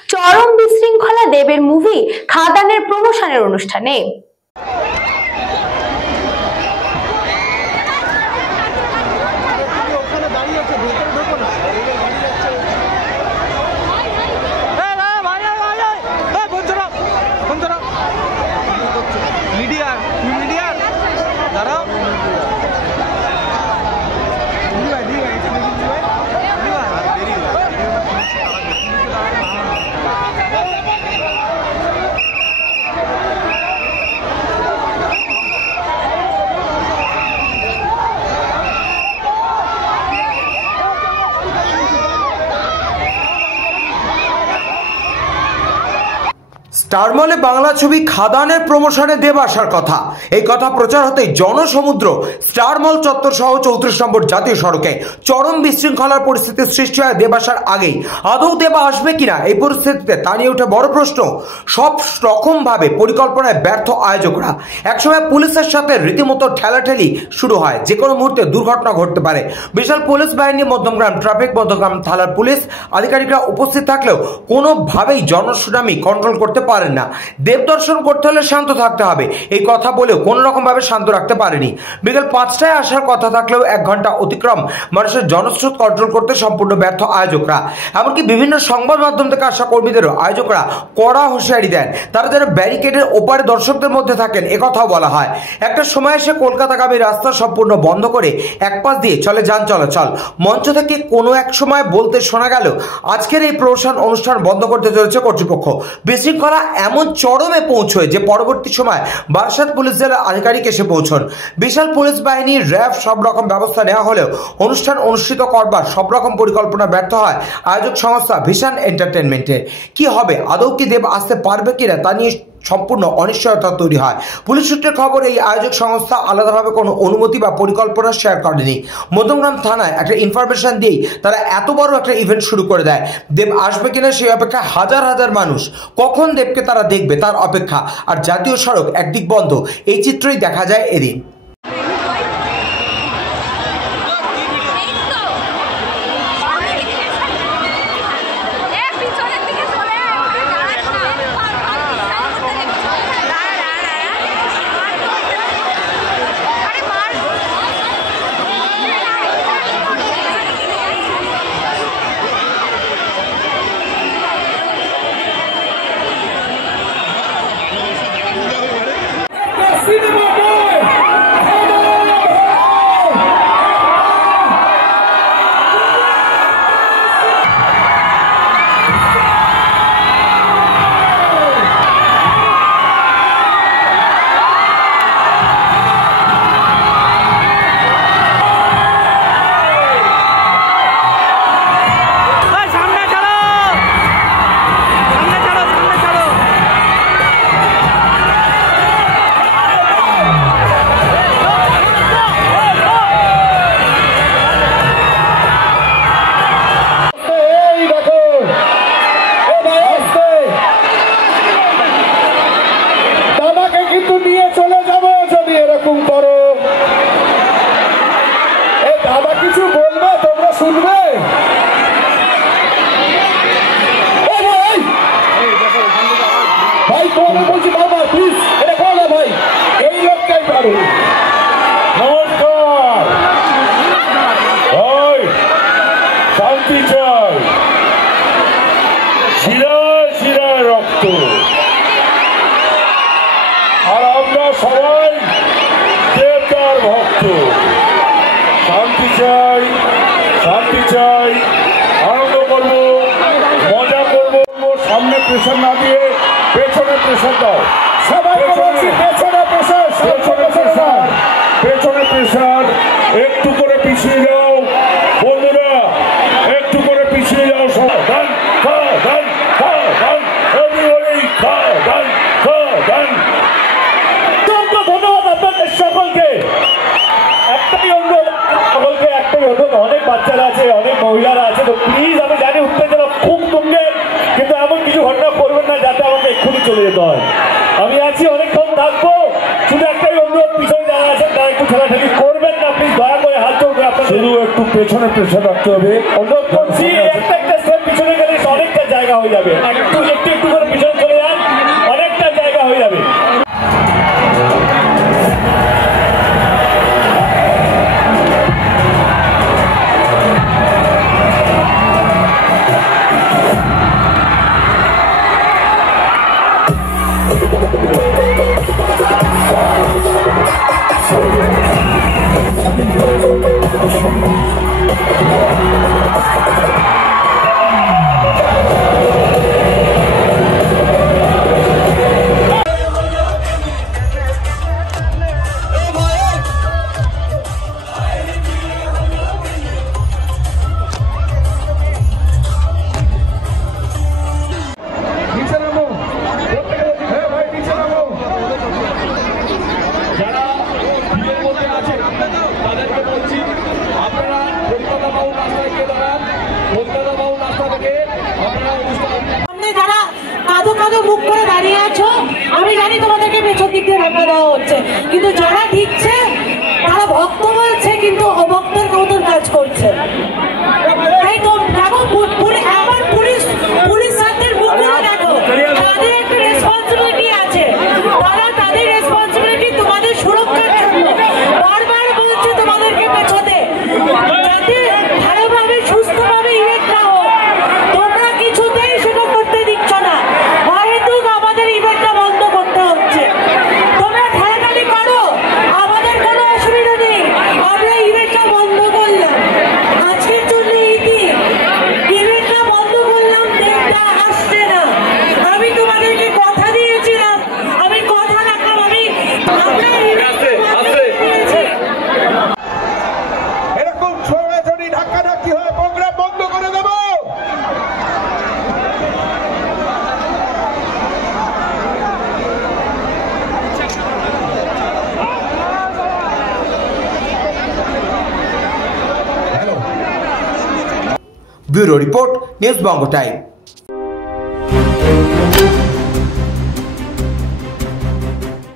চরম বিশৃঙ্খলা দেবের মুভি খাদানের প্রমোশনের অনুষ্ঠানে স্টার মলে বাংলা ছবি খাদানের প্রমোশনে দেব আসার কথা, এই কথা প্রচার হতেই জনসমুদ্র স্টার মল চত্বর সহ 34 নম্বর জাতীয় সড়কে চরম বিশৃঙ্খলার পরিস্থিতির সৃষ্টি হয় দেব আসার আগেই। আদৌ দেব আসবে কিনা এই পরিস্থিতিতে তা নিয়ে ওঠে বড় প্রশ্ন। সব রকম ভাবে পরিকল্পনায় ব্যর্থ আয়োজকরা। একসময় পুলিশের সাথে রীতিমতো ঠেলাঠেলি শুরু হয়, যে কোনো মুহূর্তে দুর্ঘটনা ঘটতে পারে। বিশাল পুলিশ বাহিনী, মধ্যমগ্রাম ট্রাফিক, মধ্যমগ্রাম থানার পুলিশ আধিকারিকরা উপস্থিত থাকলেও কোনোভাবেই জনশুনানি কন্ট্রোল করতে পারে না। দেব দর্শন করতে হলে শান্ত থাকতে হবে, এই কথা বলেও কোন রকম ভাবে শান্ত রাখতে পারেনি। বিকেল 5টায় আসার কথা থাকলেও 1 ঘন্টা অতিক্রম মানুষের জনস্রোত কন্ট্রোল করতে সম্পূর্ণ ব্যর্থ আয়োজকরা। এমনকি বিভিন্ন সংবাদ মাধ্যম থেকে আসা কর্মীদেরও আয়োজকরা কড়া হুঁশিয়ারি দেন, তারা যেন ব্যারিকেডের ওপারে দর্শকদের মধ্যে থাকেন, একথাও বলা হয়। একটা সময় এসে কলকাতাগামী রাস্তা সম্পূর্ণ বন্ধ করে এক পাশ দিয়ে চলে যান চলাচল। মঞ্চ থেকে কোনো এক সময় বলতে শোনা গেল আজকের এই প্রমোশন অনুষ্ঠান বন্ধ করতে চলেছে কর্তৃপক্ষ। বিশৃঙ্খলা এমন চরমে পৌঁছয় যে পরবর্তী সময় বারাসাত পুলিশ জেলার আধিকারিক এসে পৌঁছন। বিশাল পুলিশ বাহিনী, র্যাব সব রকম ব্যবস্থা নেওয়া হলেও অনুষ্ঠান অনুষ্ঠিত করবার সব রকম পরিকল্পনা ব্যর্থ হয় আয়োজক সংস্থা ভিশন এন্টারটেনমেন্টের। কি হবে, আদৌ কি দেব আসতে পারবে কিনা তা নিয়ে সম্পূর্ণ অনিশ্চয়তা তৈরি হয়। পুলিশ সূত্রের খবর, এই আয়োজক সংস্থা আলাদাভাবে কোনো অনুমতি বা পরিকল্পনা শেয়ার করেনি। মধ্যমগ্রাম থানায় একটা ইনফরমেশন দিয়েই তারা এত বড় একটা ইভেন্ট শুরু করে দেয়। দেব আসবে কিনা সেই অপেক্ষা হাজার হাজার মানুষ। কখন দেবকে তারা দেখবে তার অপেক্ষা। আর জাতীয় সড়ক একদিক বন্ধ, এই চিত্রই দেখা যায় এদিন। শান্তি চাই, আনন্দ করবো, মজা করবো। সামনে প্রেশার না দিয়ে পেছনে প্রেশার দাও। পেছনে প্রেশার, একটু করে পিছিয়ে যাও বন্ধুরা, একটু করে পিছিয়ে যাও। সবাই ধন্যবাদ আপনাদের সকলকে। একটাই অনুরোধ, অনেক বাচ্চারা আছে, অনেক মহিলারা আছে, তো প্লিজ, আমি জানি উত্তেজনা খুব তুঙ্গে, কিন্তু এমন কিছু ঘটনা করবেন না যাতে আমাকে এক্ষুনি চলে যেতে হয়। আমি আছি, অনেকক্ষণ থাকবো। শুধু একটাই অনুরোধ, পিছনে যারা আছেন তারা একটু ঠেলাঠেলি করবেন না প্লিজ, দয়া করে হাত চলবে আপনার। শুধু একটু পেছনে প্রেশার রাখতে হবে, অনুরোধ করছি। একটা স্টেপ পিছনে গেলে অনেকটা জায়গা জায়গা হয়ে যাবে, একটু একটু একটু করে পিছনে চলে যান, অনেকটা জায়গা হয়ে যাবে। যারা কাঁদো কাঁদো মুখ করে দাঁড়িয়ে আছো, আমি জানি তোমাদেরকে পেছন দিক দিয়ে ধাক্কা দেওয়া হচ্ছে, কিন্তু যারা দিচ্ছে তারা ভক্ত বলছে কিন্তু অভক্তের মতন কাজ করছে। তাই তো দেখো, আবার পুলিশ সাথে মুখ করে দেখো, তাদের একটা রেসপন্সিবিলিটি আছে, তারা তাদের রেসপন্সিবিলিটি তোমাদের সুরক্ষার জন্য বারবার বলছে তোমাদেরকে পেছনে, যাতে ভালোভাবে সুস্থভাবে ইভেন্টটা হোক। তোমরা কিছুতেই সেটা করতে দিচ্ছ না, অহেতুক আমাদের ইভেন্টটা বন্ধ করতে হচ্ছে। তোমরা ঠেলাঠালি করো, আমাদের কোনো অসুবিধা নেই, আমরা ইভেন্টটা বন্ধ করলাম আজকের জন্য, ইভেন্টটা বন্ধ করলাম, ডেটটা আসছে না। আমি তোমাদেরকে কথা দিয়েছিলাম, আমি কথা রাখলাম, আমরা ইভেন্টটা বন্ধ করেছি। এরকম সময় যদি ধাক্কাধাক্কি হয় প্রোগ্রাম বন্ধ করে দেব। ব্যুরো রিপোর্ট, নিউজ বঙ্গ টাইম।